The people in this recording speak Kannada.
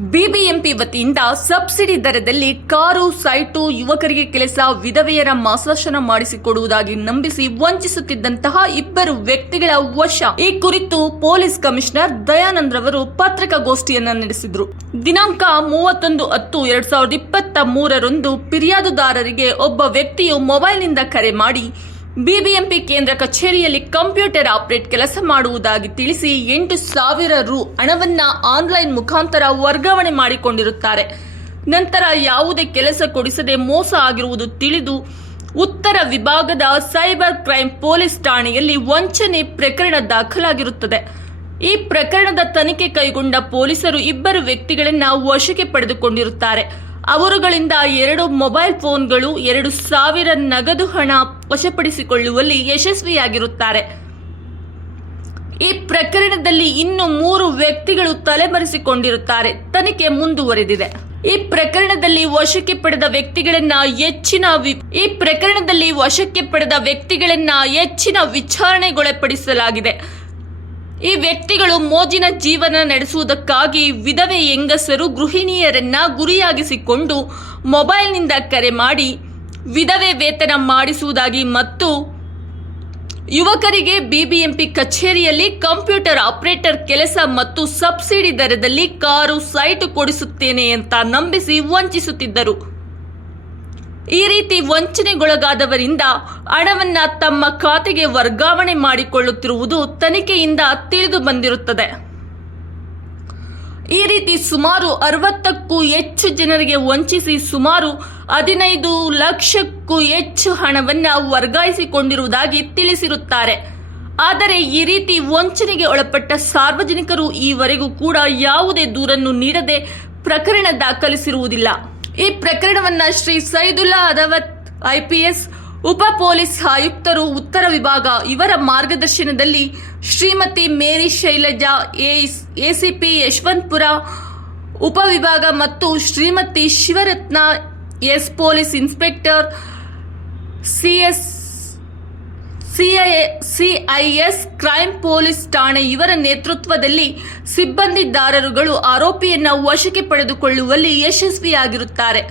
ಬಿಬಿಎಂಪಿ ವತಿಯಿಂದ ಸಬ್ಸಿಡಿ ದರದಲ್ಲಿ ಕಾರು, ಸೈಟು, ಯುವಕರಿಗೆ ಕೆಲಸ, ವಿಧವೆಯರ ಮಾಸಾಶನ ಮಾಡಿಸಿಕೊಡುವುದಾಗಿ ನಂಬಿಸಿ ವಂಚಿಸುತ್ತಿದ್ದಂತಹ ಇಬ್ಬರು ವ್ಯಕ್ತಿಗಳ ವಶ. ಈ ಕುರಿತು ಪೊಲೀಸ್ ಕಮಿಷನರ್ ದಯಾನಂದ್ ರವರು ಪತ್ರಿಕಾಗೋಷ್ಠಿಯನ್ನು ನಡೆಸಿದರು. ದಿನಾಂಕ 31/10/2023 ಫಿರ್ಯಾದುದಾರರಿಗೆ ಒಬ್ಬ ವ್ಯಕ್ತಿಯು ಮೊಬೈಲ್ನಿಂದ ಕರೆ ಮಾಡಿ ಬಿಬಿಎಂಪಿ ಕೇಂದ್ರ ಕಚೇರಿಯಲ್ಲಿ ಕಂಪ್ಯೂಟರ್ ಆಪರೇಟ್ ಕೆಲಸ ಮಾಡುವುದಾಗಿ ತಿಳಿಸಿ 8,000 ರು ಹಣವನ್ನ ಆನ್ಲೈನ್ ಮುಖಾಂತರ ವರ್ಗಾವಣೆ ಮಾಡಿಕೊಂಡಿರುತ್ತಾರೆ. ನಂತರ ಯಾವುದೇ ಕೆಲಸ ಕೊಡಿಸದೆ ಮೋಸ ಆಗಿರುವುದು ತಿಳಿದು ಉತ್ತರ ವಿಭಾಗದ ಸೈಬರ್ ಕ್ರೈಮ್ ಪೊಲೀಸ್ ಠಾಣೆಯಲ್ಲಿ ವಂಚನೆ ಪ್ರಕರಣ ದಾಖಲಾಗಿರುತ್ತದೆ. ಈ ಪ್ರಕರಣದ ತನಿಖೆ ಕೈಗೊಂಡ ಪೊಲೀಸರು ಇಬ್ಬರು ವ್ಯಕ್ತಿಗಳನ್ನು ವಶಕ್ಕೆ ಪಡೆದುಕೊಂಡಿರುತ್ತಾರೆ. ಅವರುಗಳಿಂದ 2 ಮೊಬೈಲ್ ಫೋನ್ಗಳು, 2,000 ನಗದು ಹಣ ವಶಪಡಿಸಿಕೊಳ್ಳುವಲ್ಲಿ ಯಶಸ್ವಿಯಾಗಿರುತ್ತಾರೆ. ಈ ಪ್ರಕರಣದಲ್ಲಿ ಇನ್ನು 3 ವ್ಯಕ್ತಿಗಳು ತಲೆಮರೆಸಿಕೊಂಡಿರುತ್ತಾರೆ. ತನಿಖೆ ಮುಂದುವರೆದಿದೆ. ಈ ಪ್ರಕರಣದಲ್ಲಿ ವಶಕ್ಕೆ ಪಡೆದ ವ್ಯಕ್ತಿಗಳನ್ನ ಹೆಚ್ಚಿನ ವಿಚಾರಣೆಗೊಳಪಡಿಸಲಾಗಿದೆ. ಈ ವ್ಯಕ್ತಿಗಳು ಮೋಜಿನ ಜೀವನ ನಡೆಸುವುದಕ್ಕಾಗಿ ವಿಧವೆ ಹೆಂಗಸರು, ಗೃಹಿಣಿಯರನ್ನ ಗುರಿಯಾಗಿಸಿಕೊಂಡು ಮೊಬೈಲ್ನಿಂದ ಕರೆ ಮಾಡಿ ವಿಧವೆ ವೇತನ ಮಾಡಿಸುವುದಾಗಿ ಮತ್ತು ಯುವಕರಿಗೆ ಬಿಬಿಎಂಪಿ ಕಚೇರಿಯಲ್ಲಿ ಕಂಪ್ಯೂಟರ್ ಆಪರೇಟರ್ ಕೆಲಸ ಮತ್ತು ಸಬ್ಸಿಡಿ ದರದಲ್ಲಿ ಕಾರು, ಸೈಟು ಕೊಡಿಸುತ್ತೇನೆ ಅಂತ ನಂಬಿಸಿ ವಂಚಿಸುತ್ತಿದ್ದರು. ಈ ರೀತಿ ವಂಚನೆಗೊಳಗಾದವರಿಂದ ಹಣವನ್ನ ತಮ್ಮ ಖಾತೆಗೆ ವರ್ಗಾವಣೆ ಮಾಡಿಕೊಳ್ಳುತ್ತಿರುವುದು ತನಿಖೆಯಿಂದ ತಿಳಿದು ಬಂದಿರುತ್ತದೆ. ಈ ರೀತಿ ಸುಮಾರು 60ಕ್ಕೂ ಹೆಚ್ಚು ಜನರಿಗೆ ವಂಚಿಸಿ ಸುಮಾರು 15 ಲಕ್ಷಕ್ಕೂ ಹೆಚ್ಚು ಹಣವನ್ನ ವರ್ಗಾಯಿಸಿಕೊಂಡಿರುವುದಾಗಿ ತಿಳಿಸಿರುತ್ತಾರೆ. ಆದರೆ ಈ ರೀತಿ ವಂಚನೆಗೆ ಒಳಪಟ್ಟ ಸಾರ್ವಜನಿಕರು ಈವರೆಗೂ ಕೂಡ ಯಾವುದೇ ದೂರನ್ನು ನೀಡದೆ ಪ್ರಕರಣ ದಾಖಲಿಸಿರುವುದಿಲ್ಲ. ಈ ಪ್ರಕರಣವನ್ನ ಶ್ರೀ ಸೈದುಲ್ಲಾ ಅದಾವತ್ IPS ಉಪ ಪೊಲೀಸ್ ಆಯುಕ್ತರು ಉತ್ತರ ವಿಭಾಗ ಇವರ ಮಾರ್ಗದರ್ಶನದಲ್ಲಿ ಶ್ರೀಮತಿ ಮೇರಿ ಶೈಲಜಾ ACP ಯಶವಂತಪುರ ಉಪವಿಭಾಗ ಮತ್ತು Shrimati Shivaratna S police inspector CIS crime police ಠಾಣೆ ಇವರ ನೇತೃತ್ವದಲ್ಲಿ ಸಿಬ್ಬಂದಿದಾರರುಗಳು ಆರೋಪಿಯನ್ನ ವಶಕ್ಕೆ ಪಡೆದುಕೊಳ್ಳುವಲ್ಲಿ ಯಶಸ್ವಿಯಾಗಿರುತ್ತಾರೆ.